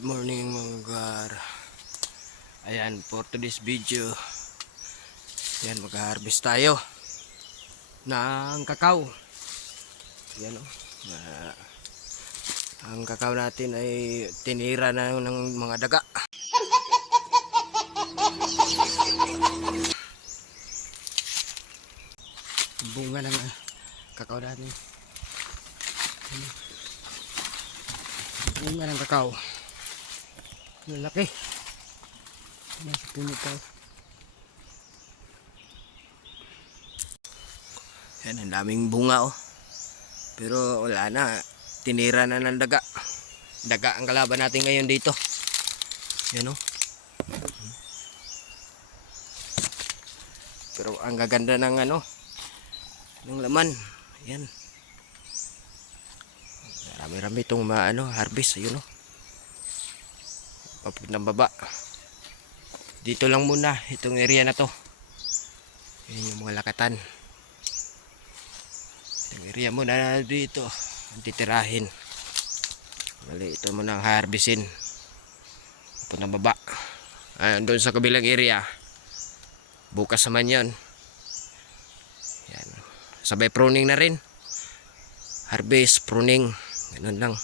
Good morning mga gar. Ayan, for today's video, ayan, mag-harvest tayo ng kakao. Ayan o. Ang kakao natin ay tinira na ng mga daga. Bunga ng kakao natin. Bunga ng kakao. Lalaki. Nasa puno pa. Yan, ang daming bunga oh. Pero wala na. Tinira na ng daga. Daga ang kalaban natin ngayon dito. Yan oh. Pero ang gaganda ng ng laman. Yan. Marami-rami itong harvest. Ayun oh. Papuntang baba. Dito lang muna itong area na to. Yan yung mga lakatan. Itong area muna na dito ang titirahin. Bali ito muna ang harvestin. Papuntang baba. Doon sa kabilang area bukas naman yun. Yan. Sabay pruning na rin. Harvest, pruning, ganun lang.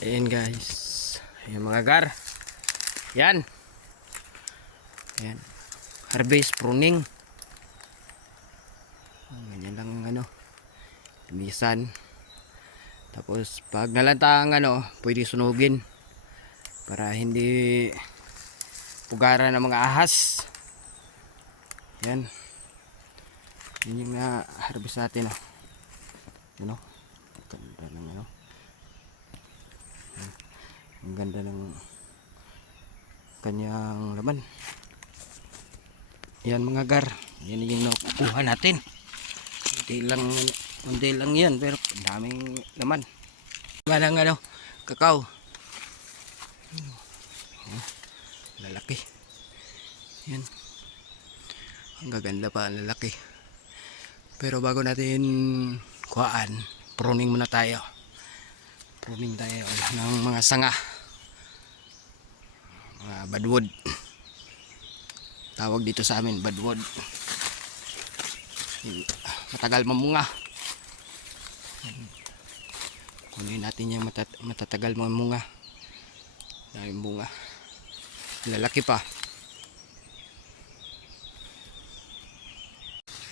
Ayan guys. Ayan mga gar. Yan. Ayan. Harvest, pruning. Ganyan lang limisan. Tapos pag nalanta ang pwede sunugin para hindi pugara ng mga ahas. Yan. Yan yung harvest natin Ganda ng ang ganda ng kanyang laman. Yan mga gar, yan yung nakukuha natin. Hindi lang yan pero daming laman. Walang kakao. Lalaki. Yan. Ang gaganda pa, lalaki. Pero bago natin kuhaan, pruning muna tayo. Pruning tayo ng mga sanga. Mga badwood. Tawag dito sa amin, badwood. Matagal mamunga. Kunin natin yung matatagal mamunga. Daming bunga. Lalaki pa.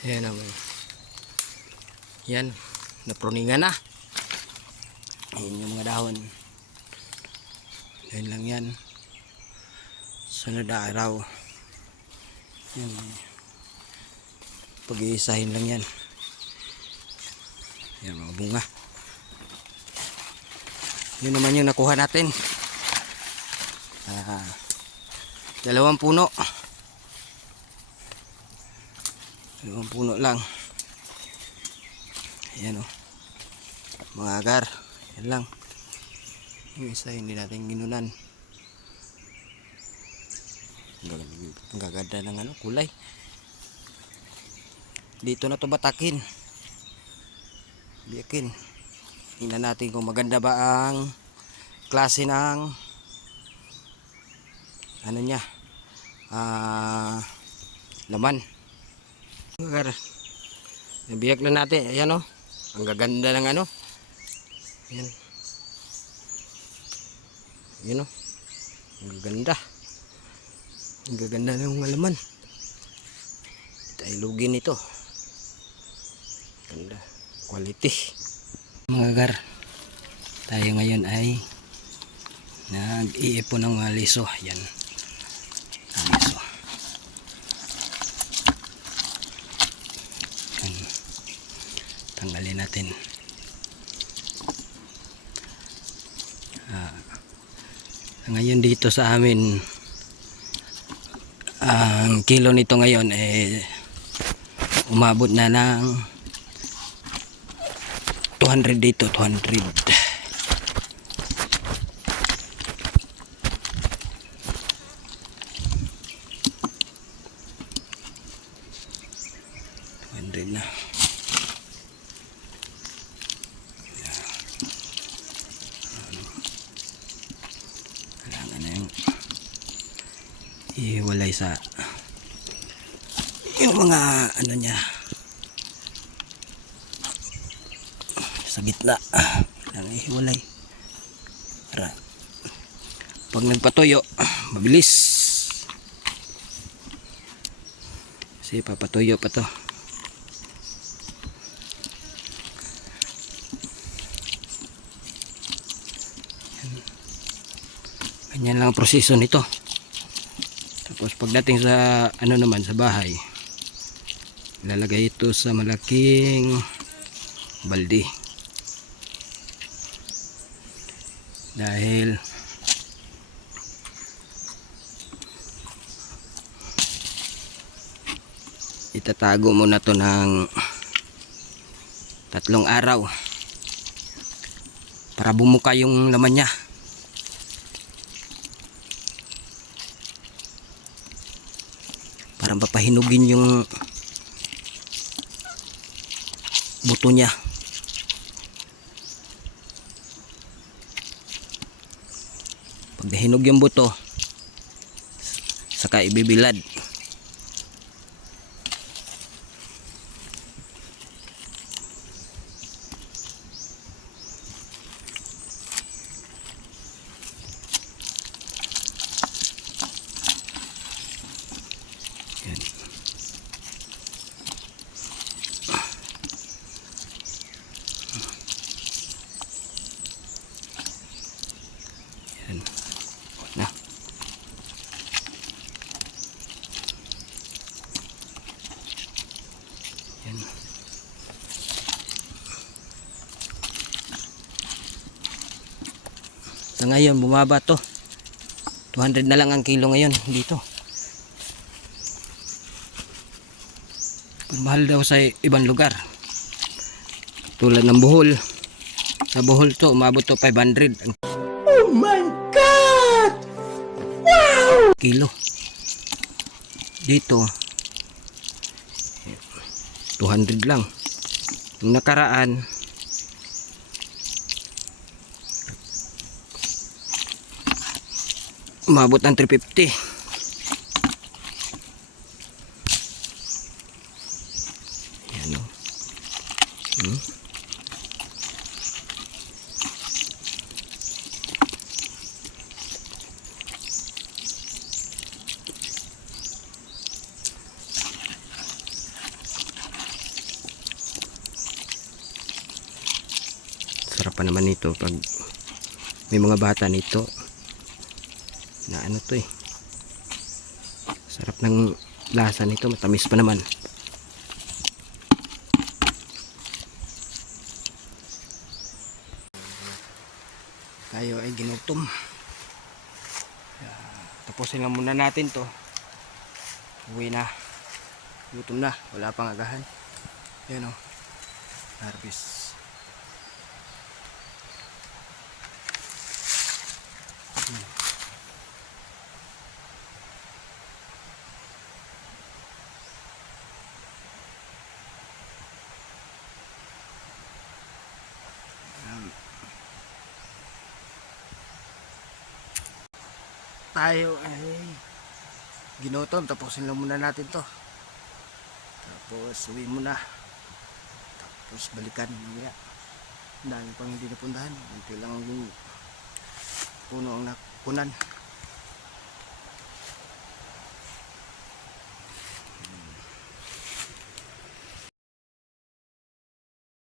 Ayan naman. Yan. Napruningan na. Ayan yung mga dahon. Ayan lang yan. Sunod na araw. Yan. Pag-iisahin lang yan. Yan mga bunga. Yun naman yung nakuha natin. 2 puno. 2 puno lang. Ayan o. Mga agar. Yan lang. Yung isa hindi natin ginunan. Ang gaganda ng kulay. Dito na to batakin. Biyakin. Tingnan natin kung maganda ba ang klase ng niya. Laman. Agar. Biyak na natin. Ayan o. Ang gaganda ng Ayan. Ayan o. Ang gaganda. Ang gaganda ng laman. Tayo lugin ito. Ganda. Quality. Mga gar. Tayo ngayon ay nag-iipon ng mga liso. Ayan. Liso. Ayan. Tanggalin natin. Ngayon dito sa amin ang kilo nito ngayon umabot na ng 200 dito, 200. Na. ihiwalay sa yung mga ano niya sa gitna. Kailangan ihiwalay para pag nagpatuyo mabilis, kasi papatuyo pa to. Ganyan lang ang proseso nito. Tapos pagdating sa ano naman sa bahay, ilalagay ito sa malaking balde. Dahil itatago muna to ng 3 araw para bumuka yung laman niya. Para papahinugin yung buto niya. Pag nahinog yung buto, saka ibibilad. Yan. Yan. Na. Yan. Sa ngayon bumaba to. 200 na lang ang kilo ngayon dito. Mahal daw sa ibang lugar. Tulad ng Bohol. Sa Bohol to, umabot to 500. Oh my God! Wow! Kilo. Dito, 200 lang. Yung nakaraan, umabot ng 350. Yan o. Sarap pa naman nito pag may mga bata nito na ano to eh. Sarap ng lasa nito, matamis pa naman. Tayo ay ginutom. Tapusin lang muna natin to. Uwi na. Gutom na, wala pang agahan. Yan o. Harvest. Tayo ay ginutom, tapusin lang muna natin to. Tapos uwi muna. Tapos balikan mamaya. Dami pang hindi napuntahan. Unti lang yung puno ang nakunan.